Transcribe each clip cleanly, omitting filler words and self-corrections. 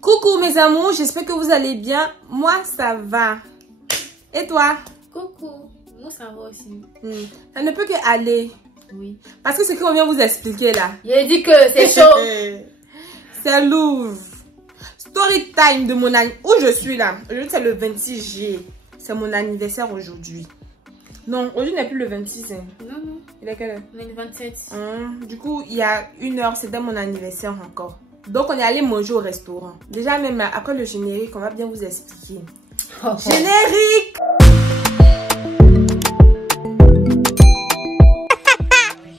Coucou mes amours, j'espère que vous allez bien. Moi, ça va. Et toi? Coucou, moi ça va aussi. Ça ne peut que aller. Oui. Parce que ce qu'on vient vous expliquer là. J'ai dit que c'est chaud. C'est lourd. Story time de mon anniversaire. Où je suis là? Aujourd'hui c'est le 26 juillet. C'est mon anniversaire aujourd'hui. Non, aujourd'hui n'est plus le 26. Hein. Non. Il est quelle heure? On est le 27. Du coup, il y a 1 heure, c'était mon anniversaire encore. Donc, on est allé manger au restaurant. Déjà, même après le générique, on va bien vous expliquer. Générique!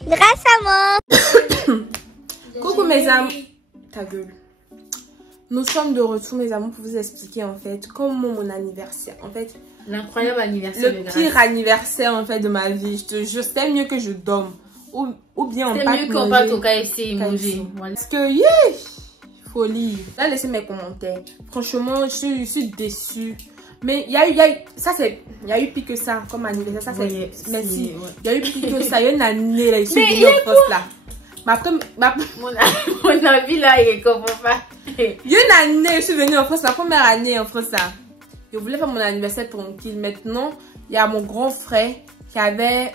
Grâce à moi. Coucou mes amis. Ta gueule. Nous sommes de retour, mes amis, pour vous expliquer en fait comment mon anniversaire. En fait, l'incroyable anniversaire. Le pire anniversaire en fait de ma vie. Je te jure, c'était mieux que je dorme. Ou bien on parte. C'est mieux qu'on parte au KFC et manger. Voilà. Parce que, yeah, folie. Là, laissez mes commentaires. Franchement, je suis déçue. Mais il y a eu pire que ça comme anniversaire. Ça, oui, merci. Il y a eu pire que ça. Il y a une année là, ici en France là. Mon avis là, il comprend pas. Il y a une année, je suis venue en France, la première année en France là. Je voulais faire mon anniversaire tranquille. Maintenant, il y a mon grand frère qui avait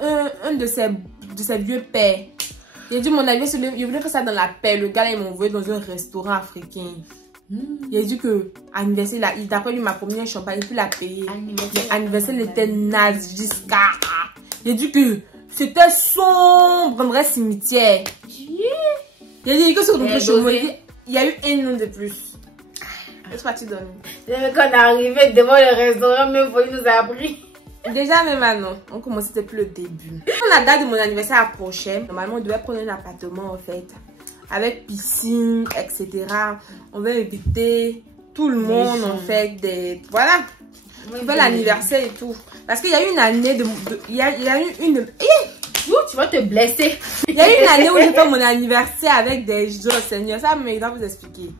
un de ses vieux pères. Il a dit mon anniversaire, je voulais faire ça dans la paix. Le gars là, il m'a envoyé dans un restaurant africain. Il a dit que anniversaire là, d'après lui, il m'a promis un champagne, puis il a payé. Anniversaire était naze jusqu'à. Il a dit que c'était sombre, un vrai cimetière. Il a dit que sur notre chemin, il y a eu un nom de plus. Qu'est-ce que tu donnes? Quand on est arrivé devant le restaurant, même Folie nous a pris. Déjà, même maintenant, on commençait, c'était plus le début. Quand la date de mon anniversaire approchait, normalement, on devait prendre un appartement en fait. Avec piscine, etc. On va inviter tout le monde en fait. Voilà. On fait l'anniversaire et tout. Parce qu'il y a eu une année il y a eu une. Tu vas te blesser. Il y a eu une année où j'ai fait mon anniversaire avec des gens, Seigneur. Ça, mais il va vous expliquer.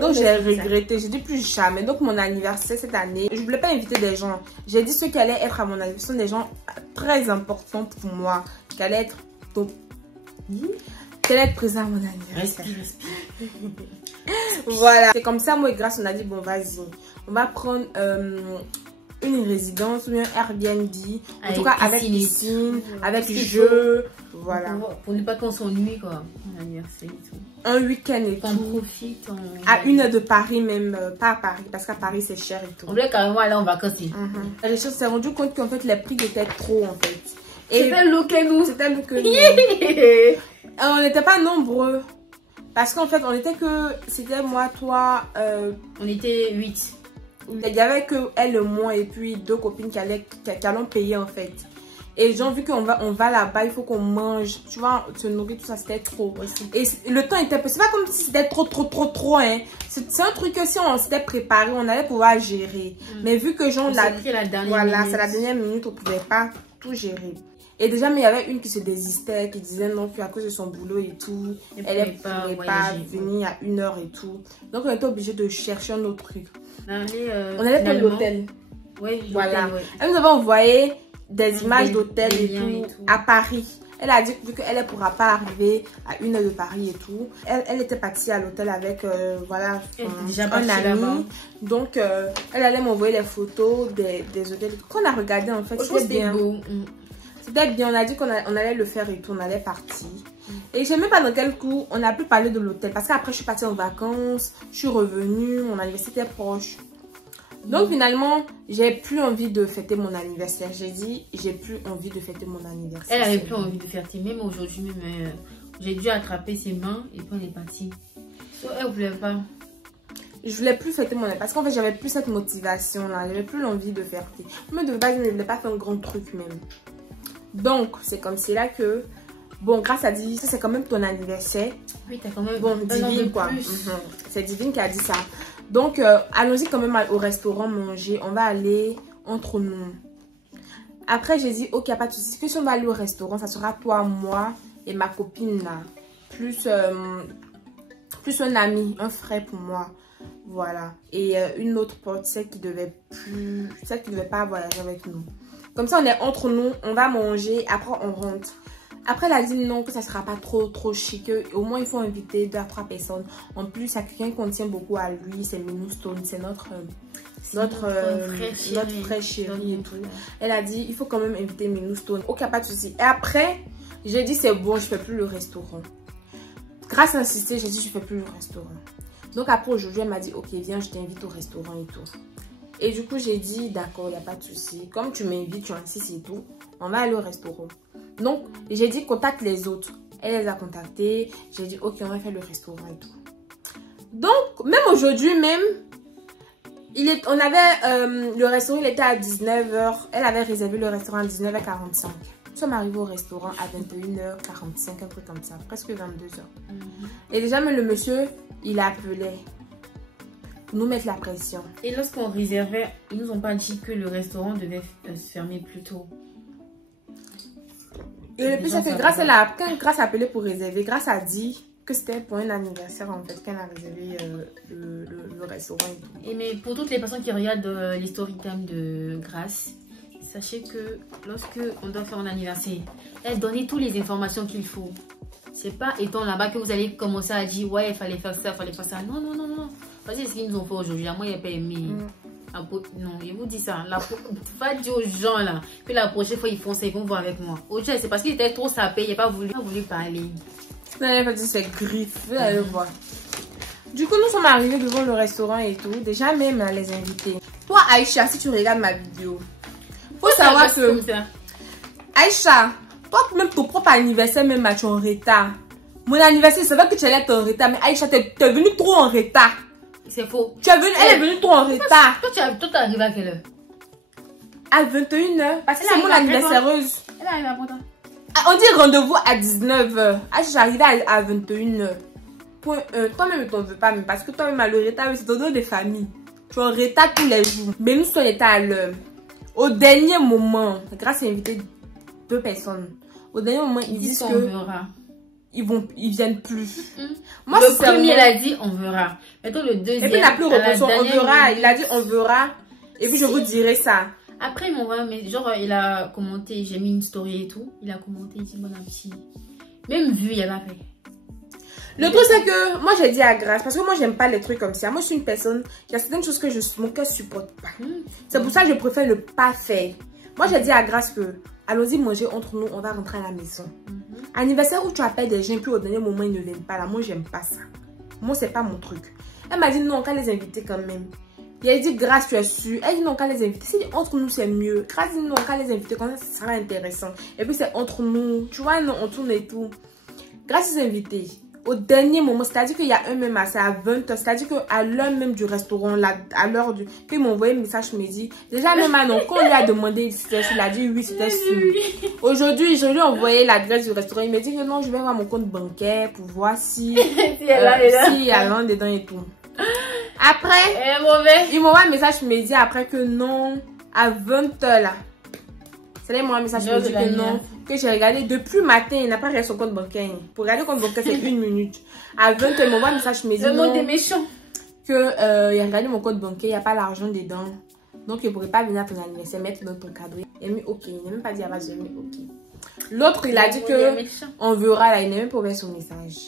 Donc j'ai regretté, j'ai dit plus jamais. Donc mon anniversaire cette année, je voulais pas inviter des gens. J'ai dit ceux qui allaient être à mon anniversaire sont des gens très importants pour moi. Qui allaient être présents à mon anniversaire. Voilà. C'est comme ça, moi et Grâce, on a dit bon vas-y. On va prendre une résidence ou un Airbnb. En tout cas avec piscine, avec jeux. Voilà. Pour ne pas qu'on s'ennuie quoi. Mon anniversaire et tout. Un week-end et tout. On profite. À 1 heure de Paris même. Pas à Paris parce qu'à Paris c'est cher et tout. On voulait carrément aller en vacances. Les choses s'est rendu compte qu'en fait les prix étaient trop en fait. C'était looké nous. C'était looké nous. On n'était pas nombreux. Parce qu'en fait on était que. C'était moi, toi. On était 8. Il y avait que elle et moi et puis 2 copines qui allons payer en fait. Et j'ai vu qu'on va là-bas, il faut qu'on mange, tu vois, se nourrir, tout ça, c'était trop. Et le temps était, c'est pas comme si c'était trop, hein. C'est un truc que si on s'était préparé, on allait pouvoir gérer. Mais vu que genre, c'est la dernière minute, on pouvait pas tout gérer. Et déjà, mais il y avait une qui se désistait, qui disait non, puis à cause de son boulot et tout, elle ne pouvait pas venir à 1 heure et tout. Donc, on était obligé de chercher un autre truc. On allait prendre l'hôtel. Oui, voilà. Elle nous avait envoyé des images d'hôtel et tout à Paris. Elle a dit que vu qu'elle ne pourra pas arriver à 1 heure de Paris et tout, elle était partie à l'hôtel avec voilà, un ami. Donc, elle allait m'envoyer les photos des hôtels. Qu'on a regardé en fait, c'était bien. C'était bien, on a dit qu'on allait le faire et tout, on allait partir. Et je sais même pas dans quel coup on a pu parler de l'hôtel. Parce qu'après, je suis partie en vacances, je suis revenue, mon anniversaire était proche. Donc finalement, j'ai plus envie de fêter mon anniversaire. J'ai dit, j'ai plus envie de fêter mon anniversaire. Elle avait plus envie de fêter. Même aujourd'hui, même j'ai dû attraper ses mains et puis on est parti. Elle voulait pas. Je voulais plus fêter mon anniversaire. Parce qu'en fait, j'avais plus cette motivation là. J'avais plus l'envie de fêter. Mais de base, je ne voulais pas faire un grand truc même. Donc, c'est comme c'est là que... Bon, Grâce a dit, c'est quand même ton anniversaire. Oui, t'as quand même bon, Divine quoi. C'est Divine qui a dit ça. Donc, allons-y quand même au restaurant manger. On va aller entre nous. Après, j'ai dit, ok, pas de soucis. Si on va aller au restaurant, ça sera toi, moi et ma copine là. Plus un ami, un frère pour moi. Voilà. Et une autre pote, celle qui devait pas voyager avec nous. Comme ça, on est entre nous, on va manger, après on rentre. Après, elle a dit non, que ça sera pas trop chic. Au moins, il faut inviter 2 à 3 personnes. En plus, il y a quelqu'un qu'on tient beaucoup à lui, c'est Minou Stone. C'est notre frère chéri et tout. Elle a dit, il faut quand même inviter Minou Stone. Ok, pas de souci. Et après, j'ai dit, c'est bon, je fais plus le restaurant. Grâce à insister, j'ai dit, je fais plus le restaurant. Donc après, aujourd'hui, elle m'a dit, ok, viens, je t'invite au restaurant et tout. Et du coup, j'ai dit, d'accord, il n'y a pas de souci. Comme tu m'invites, tu insistes et tout, on va aller au restaurant. Donc, j'ai dit, contacte les autres. Elle les a contactés. J'ai dit, ok, on va faire le restaurant et tout. Donc, même aujourd'hui, le restaurant, il était à 19 h. Elle avait réservé le restaurant à 19 h 45. Nous sommes arrivés au restaurant à 21 h 45, un truc comme ça, presque 22 h. Et déjà, même le monsieur, il appelait pour nous mettre la pression. Et lorsqu'on réservait, ils nous ont pas dit que le restaurant devait se fermer plus tôt. Et le plus, c'est que quand Grâce a appelé pour réserver, Grâce a dit que c'était pour un anniversaire en fait qu'elle a réservé le restaurant et tout. Et mais pour toutes les personnes qui regardent les story time de Grâce, sachez que lorsque on doit faire un anniversaire, elle donne toutes les informations qu'il faut. C'est pas étant là-bas que vous allez commencer à dire ouais, il fallait faire ça, il fallait faire ça. Non, non, non, non. Voici ce qu'ils nous ont fait aujourd'hui. Moi, il n'y a pas aimé. Non, je vous dis ça. Pas dire aux gens là que la prochaine fois ils font ça, ils vont voir avec moi. Aujourd'hui, c'est parce qu'il était trop sapé, il n'a pas voulu parler. Non, il n'a pas dit c'est griffe. Vous allez voir. Du coup, nous sommes arrivés devant le restaurant et tout. Déjà, même à les inviter. Toi, Aïcha, si tu regardes ma vidéo, faut savoir que. Aïcha, toi, même ton propre anniversaire, même tu es en retard. Mon anniversaire, c'est vrai que tu allais être en retard, mais Aïcha, t'es venue trop en retard. C'est faux. Elle est venue trop en retard. Toi, t'es arrivé à quelle heure? À 21 h. Parce que c'est mon anniversaireuse. Elle est arrivée à pourtant. On dit rendez-vous à 19 h. Ah, j'arrivais à 21 h. Toi-même, tu t'en veux pas, mais parce que toi-même, à le retard, c'est ton nom de famille. Tu es en retard tous les jours. Mais nous sommes à l'heure. Au dernier moment, Grâce à inviter 2 personnes. Au dernier moment, ils disent que verra. Ils viennent plus. Moi, le premier, il a dit on verra. Maintenant, le deuxième. Et puis, il n'a plus repensé, on verra. Il a dit on verra. Et puis, je vous dirai ça. Après, il m'envoie, mais genre, il a commenté, j'ai mis une story et tout. Il a commenté, il dit bon appétit. Même vu, il a pas fait. Le truc, c'est que moi, j'ai dit à Grâce, parce que moi, j'aime pas les trucs comme ça. Moi, je suis une personne, il y a certaines choses que mon cœur supporte pas. C'est pour ça que je préfère ne pas faire. Moi, j'ai dit à Grâce que allons-y manger entre nous, on va rentrer à la maison. Anniversaire où tu appelles des gens, puis au dernier moment, ils ne viennent pas là. Moi, j'aime pas ça. Moi, c'est pas mon truc. Elle m'a dit non, on va les inviter quand même. Et elle dit Grâce, tu es sûre? Elle dit non, on va les inviter. Si entre nous, c'est mieux. Grâce dit non, on va les inviter, comme ça sera intéressant. Et puis, c'est entre nous. Tu vois, non, on tourne et tout. Grâce, les invités. Au dernier moment, c'est-à-dire qu'il y a un même assez à 20 h, c'est-à-dire qu'à l'heure même du restaurant, à l'heure du... Qu'ils m'ont envoyé un message, me dit, déjà même à non, quand on lui a demandé, il a dit oui, c'était sûr. Aujourd'hui, je lui ai envoyé l'adresse du restaurant, il m'a dit que non, je vais voir mon compte bancaire pour voir si il y a l'un dedans et tout. Après, il m'envoie un message, il me dit après que non, à 20 h là. C'est là, il m'envoie un message, il me dit que non. Que j'ai regardé depuis le matin, il n'a pas regardé son compte bancaire. Pour regarder le compte bancaire, c'est 1 minute. À 20 h, il m'envoie un message, me dit non. T'es méchant. Que il a regardé mon compte bancaire, il n'y a pas l'argent dedans. Donc, il ne pourrait pas venir à ton anniversaire, mettre dans ton cadeau. Il a mis ok. Il n'a même pas dit à base, il a mis ok. L'autre, il a dit que on verra là, il n'a même pas ouvert son message.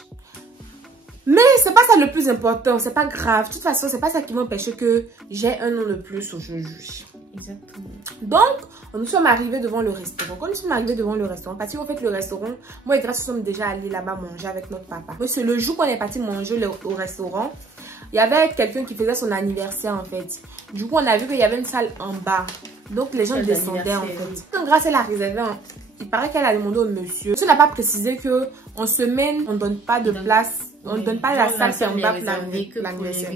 Mais c'est pas ça le plus important, c'est pas grave. De toute façon, c'est pas ça qui m'empêche que j'ai un an de plus aujourd'hui. Exactement. Donc, nous sommes arrivés devant le restaurant. Quand nous sommes arrivés devant le restaurant, parce qu'en fait, le restaurant, moi et Grâce, nous sommes déjà allés là-bas manger avec notre papa. Mais c'est le jour qu'on est parti manger au restaurant, il y avait quelqu'un qui faisait son anniversaire en fait. Du coup, on a vu qu'il y avait une salle en bas. Donc, les gens descendaient en fait. Quand Grâce, elle a réservé, il paraît qu'elle a demandé au monsieur. Monsieur n'a pas précisé qu'en semaine, on ne donne pas de place. On ne donne pas la salle qui est en bas pour l'anniversaire.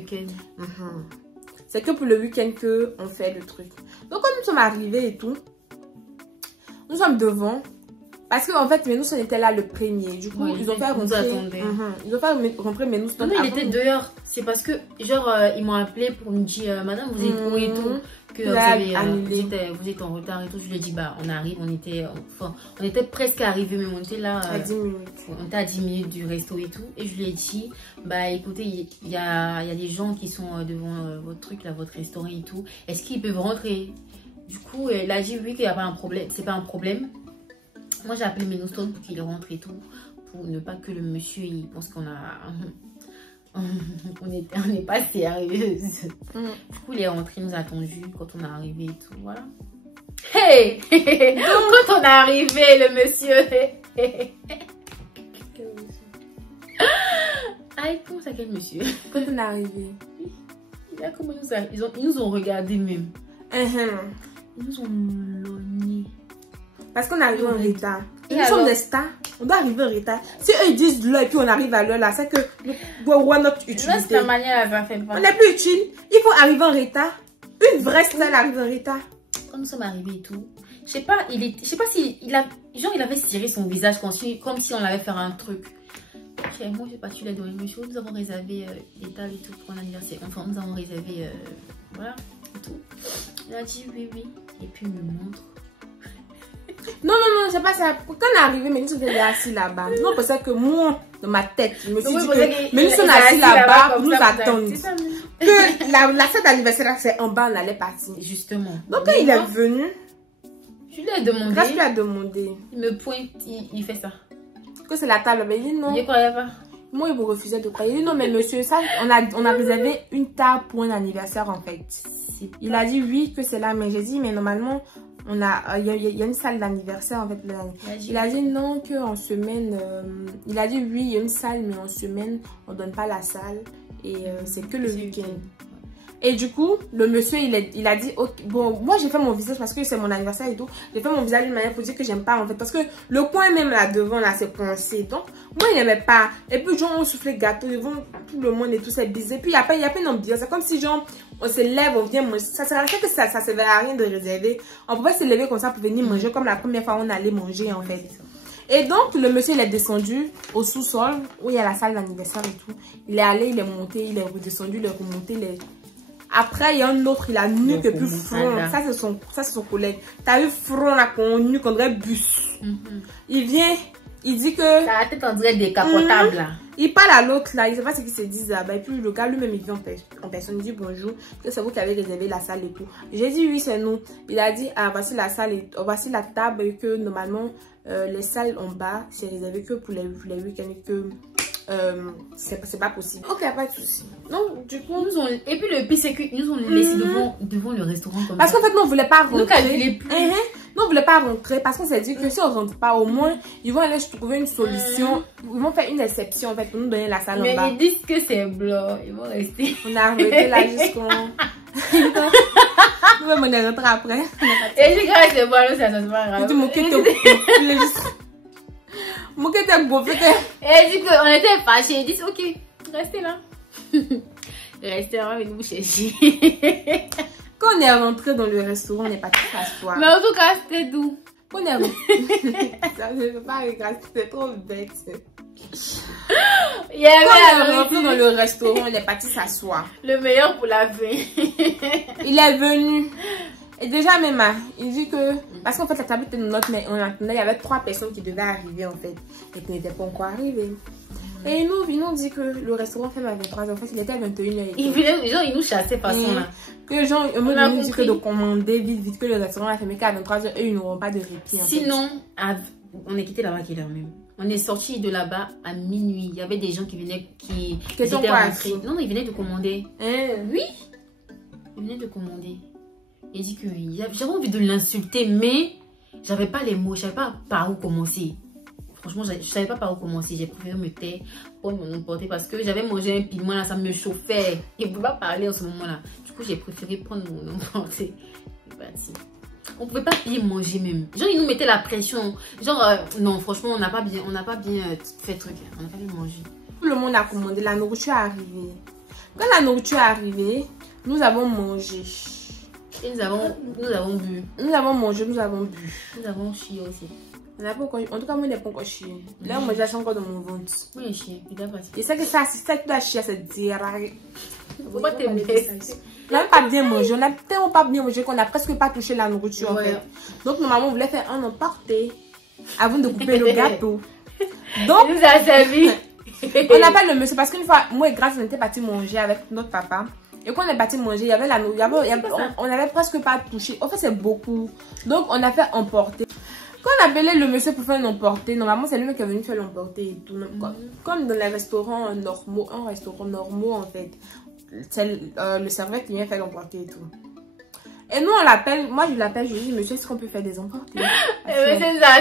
C'est que pour le week-end qu'on fait le truc. Donc, quand nous sommes arrivés et tout, nous sommes devant. Parce qu'en fait, Menous, on était là le premier. Du coup, ils ont fait rentrer. Ils ont fait rentrer Menous. Non, il était dehors. C'est parce que, genre, ils m'ont appelé pour me dire, madame, vous êtes où et tout. Que vous êtes en retard et tout. Je lui ai dit, bah, on arrive. On était presque arrivés, mais on était là. À 10 minutes. On était à 10 minutes du resto et tout. Et je lui ai dit, bah, écoutez, il y a des gens qui sont devant votre truc, là, votre restaurant et tout. Est-ce qu'ils peuvent rentrer? Du coup, elle a dit oui, qu'il n'y a pas un problème. C'est pas un problème. Moi, j'ai appelé Menostone pour qu'il rentre et tout. Pour ne pas que le monsieur, il pense qu'on a... on n'est pas sérieuse. Du coup, il est rentré, il nous a attendu quand on est arrivé et tout. Voilà. Hey! Quand on est arrivé, le monsieur... Aïe, comment ça, quel monsieur? Quand on est arrivé. Ils nous ont regardé même. Ils nous ont logné. Parce qu'on arrive en retard. Nous sommes des stars. On doit arriver en retard. Si eux ils disent l'heure et puis on arrive à l'heure là, c'est que what notre utilité. Notre manière, elle va faire pas. On n'est plus utile. Il faut arriver en retard. Une vraie star arrive en retard. Quand nous sommes arrivés et tout, je sais pas si il avait ciré son visage comme si on avait fait un truc. Moi, j'ai pas tué les données. Nous avons réservé des tables et tout pour un anniversaire. Enfin, nous avons réservé, voilà, et tout. Il a dit oui, oui. Et puis, il me montre. Non, c'est pas ça. Quand on est arrivé, mais nous sommes assis là-bas. Non, parce que moi, dans ma tête, je me suis dit que mais nous sommes assis là-bas pour nous attendre. Que la fête d'anniversaire, c'est en bas, on allait partir. Justement. Donc, quand il est venu, je lui ai demandé. Grâce lui a demandé. Il me pointe, il fait ça. Que c'est la table, mais il dit non. Je croyais pas. Moi, il me refusait de croire. Il dit non, mais monsieur, ça, on a réservé une table pour un anniversaire en fait. Il a dit oui, que c'est là, mais j'ai dit, mais normalement, il y a une salle d'anniversaire en fait. Il a dit non, qu'en semaine, il a dit oui, il y a une salle, mais en semaine, on donne pas la salle et c'est que le week-end. Et du coup, le monsieur, il a dit, okay, bon, moi j'ai fait mon visage parce que c'est mon anniversaire et tout. J'ai fait mon visage d'une manière pour dire que j'aime pas en fait. Parce que le coin même là devant là, c'est coincé. Donc, moi il n'aimait pas. Et puis, genre, on soufflait gâteau devant tout le monde et tout, c'est bizarre. Et puis, il y a pas une ambiance. C'est comme si, genre, on se lève, on vient manger. Ça sert à rien que ça servait à rien de réserver. On pouvait se lever comme ça pour venir manger comme la première fois on allait manger en fait. Et donc, le monsieur, il est descendu au sous-sol où il y a la salle d'anniversaire et tout. Il est allé, il est monté, il est redescendu, il est remonté, Après, il y a un autre, il a nu que plus front. Ça, c'est son collègue. T'as vu front là, qu'on nu, qu'on dirait bus. Il vient, il dit que... Ça a tête, on dirait décapotable là. Il parle à l'autre là, il sait pas ce qu'ils se disent là-bas. Et puis le gars lui-même, il vient en personne, il dit bonjour, que c'est vous qui avez réservé la salle et tout. J'ai dit oui, c'est nous. Il a dit, ah, voici la salle, voici la table, et que normalement, les salles en bas, c'est réservé que pour les week-ends, et que... c'est pas possible. Ok, pas de souci. Non, du coup, et puis le pire c'est qu'ils nous ont laissé devant le restaurant comme parce ça. qu'en fait, nous on voulait pas rentrer. Plus. Nous on voulait pas rentrer parce qu'on s'est dit que si on rentre pas, au moins ils vont aller trouver une solution. Ils vont faire une exception en fait pour nous donner la salle en bas. Mais ils disent que c'est blanc, ils vont rester. On a arrêté là jusqu'au... Nous-mêmes on est rentré après. Et c'est grave, c'est bon, ça se pas grave. Tu et du coup, on était fâchés. Ils disent, ok, restez là. Restez là, mais nous chercher. Quand on est rentré dans le restaurant, on n'est pas tous s'asseoir. Mais en tout cas, c'était doux. On est rentré. Ça ne veut pas regarder, c'était trop bête. Quand on est rentré dans le restaurant, on est parti s'asseoir. Le meilleur pour la fin. Il est venu. Et déjà même, il dit que... Parce qu'en fait, la table était notre, mais on attendait, il y avait 3 personnes qui devaient arriver en fait. Et qui n'étaient pas encore arrivées. Et il nous dit que le restaurant ferme à 23h. En fait, il était à 21h. Ils nous chassaient façon là. Que genre, on nous dit que de commander vite, que le restaurant a fermé qu'à 23h et ils n'auront pas de répit. Sinon, on est quitté là-bas à quelle heure même? On est sorti de là-bas à minuit. Il y avait des gens qui venaient, qui étaient rentrés. Non, ils venaient de commander. Oui. Ils venaient de commander. Il dit que j'avais envie de l'insulter, mais j'avais pas les mots, je savais pas par où commencer. Franchement, je savais pas par où commencer. J'ai préféré me taire, prendre mon emporter parce que j'avais mangé un piment là, ça me chauffait. Et je ne pouvais pas parler en ce moment-là. Du coup, j'ai préféré prendre mon emporter. On pouvait pas bien manger même. Genre, ils nous mettaient la pression. Genre, non, franchement, on n'a pas bien fait truc. On n'a pas bien mangé. Tout le monde a commandé, la nourriture est arrivée. Quand la nourriture est arrivée, nous avons mangé. Et nous avons bu. Nous avons mangé, nous avons bu. Nous avons chié aussi. On a pas encore, en tout cas, moi, je n'ai pas encore chié. Là, moi, j'ai encore dans mon ventre. Oui, j'ai chié. Et c'est que ça, c'est ça que tu as chié, c'est dire. Faut pas t'aimer. On n'a pas bien mangé. On n'a tellement pas bien mangé qu'on n'a presque pas touché la nourriture, en fait. Donc, normalement, on voulait faire un emporté avant de couper le gâteau. Donc, il nous a servi. On appelle le monsieur parce qu'une fois, moi et Grace, on était partis manger avec notre papa. Et quand on est parti manger, il y avait on n'avait presque pas touché. En fait, c'est beaucoup. Donc, on a fait emporter. Quand on appelait le monsieur pour faire l'emporter, normalement c'est lui qui est venu faire l'emporter et tout. Comme dans les restaurants normaux, un restaurant normaux en fait, c'est le serveur qui vient faire l'emporter et tout. Et nous on l'appelle, moi je l'appelle, je lui dis monsieur, est-ce qu'on peut faire des emportés? C'est ça,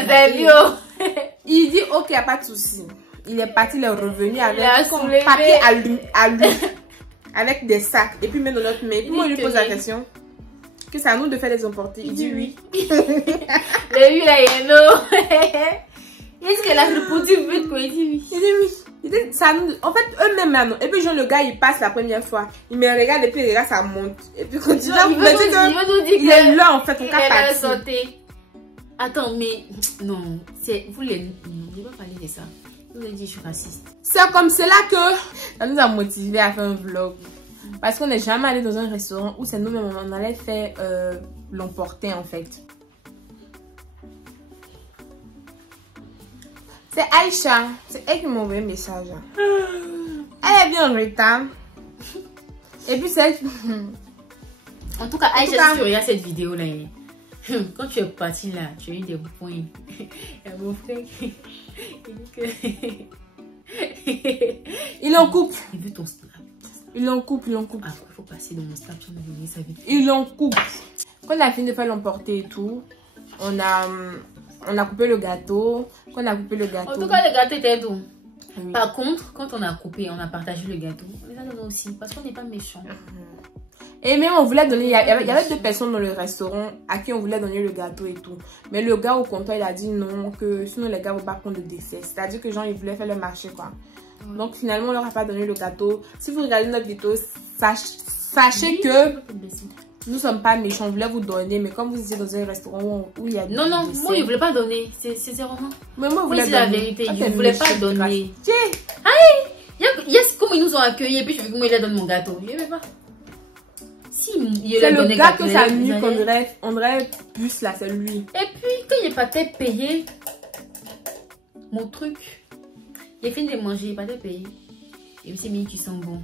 il dit ok, y a pas de souci. Il est parti, il est revenu avec son papier à lui, avec des sacs et puis met dans notre main. Puis moi je lui pose la question. Que c'est à nous de faire les emporter. Il dit oui. Le lui là, il est non. Est-ce qu'elle a répondu vite quoi? Il dit oui. Il dit oui. Il dit ça nous. En fait, eux-mêmes là, non. Et puis, genre, le gars, il passe la première fois. Il me regarde et puis, il regarde, ça monte. Et puis, quand tu vois, il est là en fait. On a sauté. Attends, mais non. Vous les. Non, je ne vais pas parler de ça. Vous avez dit, je suis raciste. C'est comme cela que ça nous a motivé à faire un vlog. Parce qu'on n'est jamais allé dans un restaurant où c'est nous-mêmes on allait faire l'emporter en fait. C'est Aïcha. C'est elle qui m'a envoyé un message. Elle est bien en retard. Et puis c'est... En tout cas, Aïcha, si tu regardes cette vidéo là, quand tu es parti là, tu as eu des points. Il y a mon frère qui dit que... Il en coupe. Il veut ton snap. Il en coupe, il en coupe. Ah, il faut passer dans mon Snapchat, me donner sa vie. Il en coupe. Quand on a fini de faire l'emporter et tout, on a coupé le gâteau. Quand on a coupé le gâteau. En tout cas, le gâteau était doux. Oui. Par contre, quand on a coupé, on a partagé le gâteau. On les a donnés aussi, parce qu'on n'est pas méchants. Et même on voulait donner, il y avait 2 personnes dans le restaurant à qui on voulait donner le gâteau et tout. Mais le gars au comptoir, il a dit non, que sinon les gars ne vont pas prendre le dessert. C'est-à-dire que genre, ils voulaient faire le marché quoi. Donc finalement on leur a pas donné le gâteau. Si vous regardez notre vidéo, sachez que nous sommes pas méchants, on voulait vous donner, mais comme vous étiez dans un restaurant où il y a non moi je voulais pas donner, c'est vraiment. Mais moi je voulais la vérité, je voulais pas donner. Comme ils nous ont accueillis et puis je veux que moi il leur donne mon gâteau, je vais pas. Si c'est le gars que ça a mis qu'on aurait plus là, c'est lui. Et puis quand il est pas payé mon truc. J'ai fini de manger, pas de payer. Et aussi, mais tu sens bon.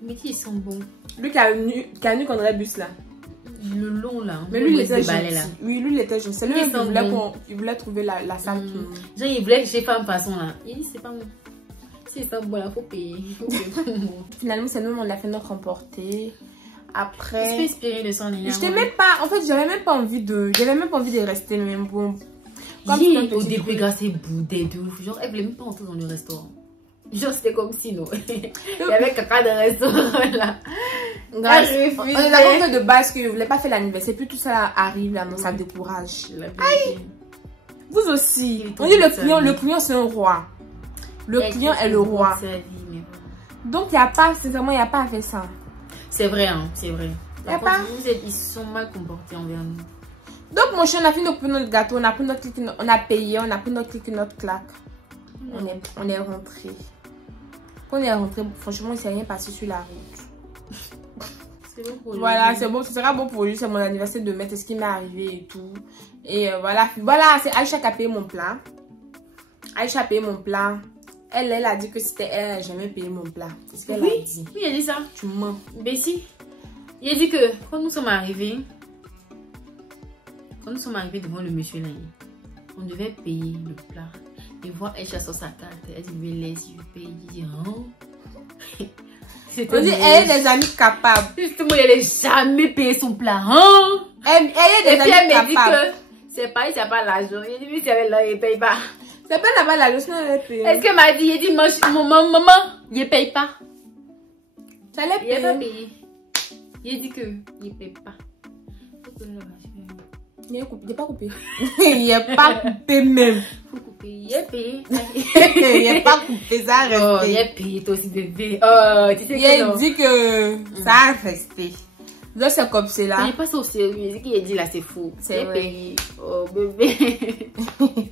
Mais tu sens bon. Lui qui a nu qu'on aurait bus là. Le long là. Mais lui il était gentil. Oui, lui il était gentil. C'est lui qui voulait trouver la salle. Genre il voulait que j'ai pas une façon là. Il dit c'est pas bon. Si c'est pas bon là, faut payer. Finalement, c'est nous on a fait notre emporter. Après. Je suis inspirée de son énergie. Je t'ai même pas. En fait, j'avais même pas envie de rester même bon. Au début, grâce à boudé de ouf. Genre, elle voulait même pas entrer dans le restaurant. Genre, c'était comme si, non. Il y avait caca de restaurant là. On est d'accord de base que je voulais pas faire l'anniversaire. Puis tout ça arrive là, ça me décourage. Aïe! Vous aussi. On dit le client c'est un roi. Le client est le roi. Donc, il n'y a pas, sincèrement, il n'y a pas à faire ça. C'est vrai, hein, c'est vrai. Il n'y a pas. Ils sont mal comportés envers nous. Donc mon chien, on a fini de prendre notre gâteau, on a pris notre clic, on a payé, on a pris notre clic et notre claque. On est rentré. Quand on est rentré, franchement, il ne s'est rien passé sur la route. C'est bon pour lui. Voilà, c'est bon, ce sera bon pour lui, c'est mon anniversaire de mai, c'est ce qui m'est arrivé et tout. Et voilà, c'est Aïcha qui a payé mon plat. Aïcha a payé mon plat. Elle a dit que c'était elle, elle n'a jamais payé mon plat. C'est ce qu'elle a dit. Oui, elle a dit ça. Tu mens. Mais si. Il a dit que quand nous sommes arrivés, devant le monsieur là, on devait payer le plat. Et voir Aïcha sur sa carte, elle dit mais les yeux payés. Il dit on dit elle est des amis capables. Justement, elle n'a jamais payé son plat. Elle est des amis capables. Et puis elle me dit que c'est pas, il n'y a pas l'argent. Il dit mais si elle ne paye pas. C'est pas là-bas la leçon, elle paye. Est-ce qu'elle m'a dit, il dit maman, il ne paye pas. Ça l'a payé. Il n'a pas payé. Il dit que il ne paye pas. Il n'est pas coupé. Il n'est pas coupé même. Faut couper. Il est payé. Il n'est pas coupé, ça a resté. Oh, il est payé, toi aussi, bébé. Oh, tu sais il a dit que ça a resté. Donc c'est comme cela. Il n'est pas ça au sérieux. Ce qu'il a dit là, c'est faux. C'est payé. Oh, bébé. Bébé.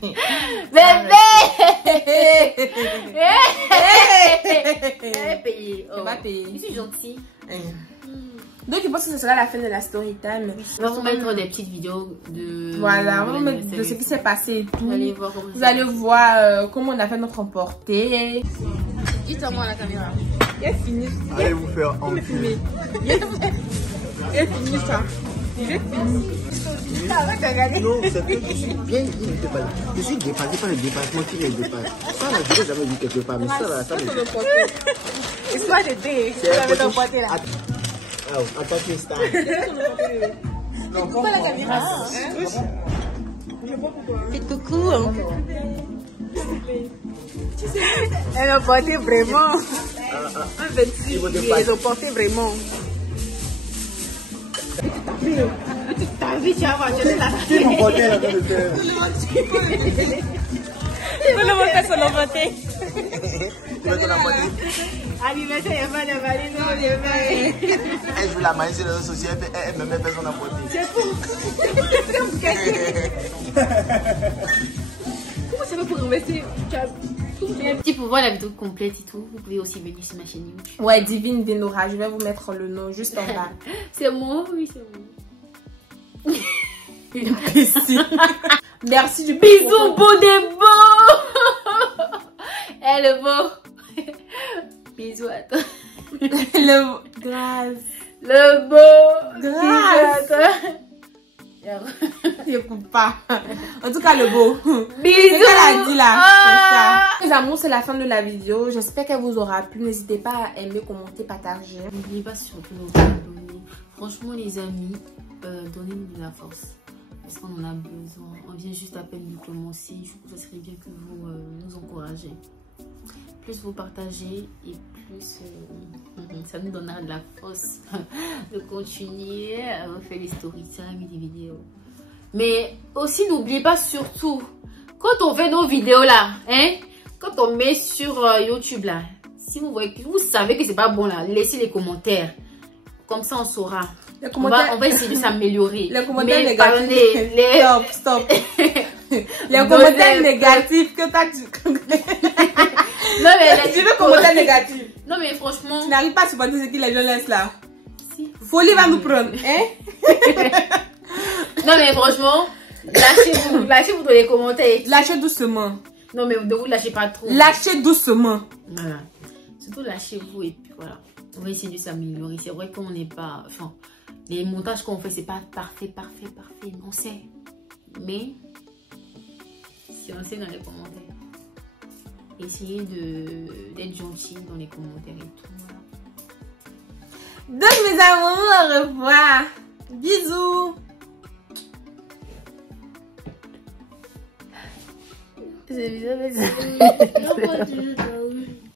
Il est payé. Il va payer. Je suis gentille. Donc je pense que ce sera la fin de la story time. On va vous mettre des petites vidéos de... Voilà, on va mettre de ce qui s'est passé et tout. Vous allez voir comment on a fait notre emporter. Dis-moi la caméra. Il est fini. Allez vous faire enfumer. Il est fini ça. Non, c'est que je suis bien dépassé. Je suis dépassé par le dépassement qui les dépasse. Ça, là, je n'ai jamais vu quelque part. Mais ça, là, ça me dépasse. Et soit j'étais, tu avais ton poté là. Attends, tu es star. Non, Pourquoi la caméra? Faites coucou. Elle a porté vraiment. Un 26, ils ont porté vraiment. T'as vu, tu vas voir, je vais la Qui est mon porté là dans le cœur? Il faut le montrer sur le porté. Tu veux que la porter? Anniversaire, il n'y a pas de valise, non, il n'y a pas. Elle veut la manger sur les réseaux sociaux, elle me met personne à porter. C'est fou. Comment ça va pour investir? Si pour voir la vidéo complète et tout, vous pouvez aussi venir sur ma chaîne YouTube. Ouais, Divine Venora, je vais vous mettre le nom juste en bas. C'est moi, oui, c'est moi. Merci du Bisous, beau des beaux. Elle est beau. Bisous à toi. Grâce. Le beau. Grâce. Bisous à toi. J'écoute pas. En tout cas, le beau. Bisous. C'est qu'elle a dit là. Ah. C'est ça. Les amours, c'est la fin de la vidéo. J'espère qu'elle vous aura plu. N'hésitez pas à aimer, commenter, partager. N'oubliez pas surtout de vous abonner. Franchement, les amis, donnez-nous de la force. Parce qu'on en a besoin. On vient juste à peine de commencer. Je trouve que ça serait bien que vous nous encouragez. Plus vous partagez et plus ça nous donnera de la force de continuer à faire des story time et des vidéos. Mais aussi, n'oubliez pas surtout, quand on fait nos vidéos là, hein, quand on met sur YouTube là, si vous voyez, vous savez que c'est pas bon là, laissez les commentaires. Comme ça, on saura. On va essayer de s'améliorer. Les commentaires négatifs. Stop. Les commentaires négatifs que t'as dit. Non, mais tu veux commentaires négatifs? Non, mais franchement. Tu n'arrives pas à supporter ce que les gens laissent là. Si. Folie va nous prendre. Hein? Non, mais franchement, lâchez-vous dans les commentaires. Lâchez doucement. Non, mais ne vous lâchez pas trop. Lâchez doucement. Voilà. Surtout lâchez-vous et puis voilà. On va essayer de s'améliorer. C'est vrai qu'on n'est pas. Enfin, les montages qu'on fait, c'est pas parfait. On sait. Mais si on sait dans les commentaires. Essayez d'être gentil dans les commentaires et tout. Voilà. Donc mes amours, au revoir. Bisous. C'est bizarre, mais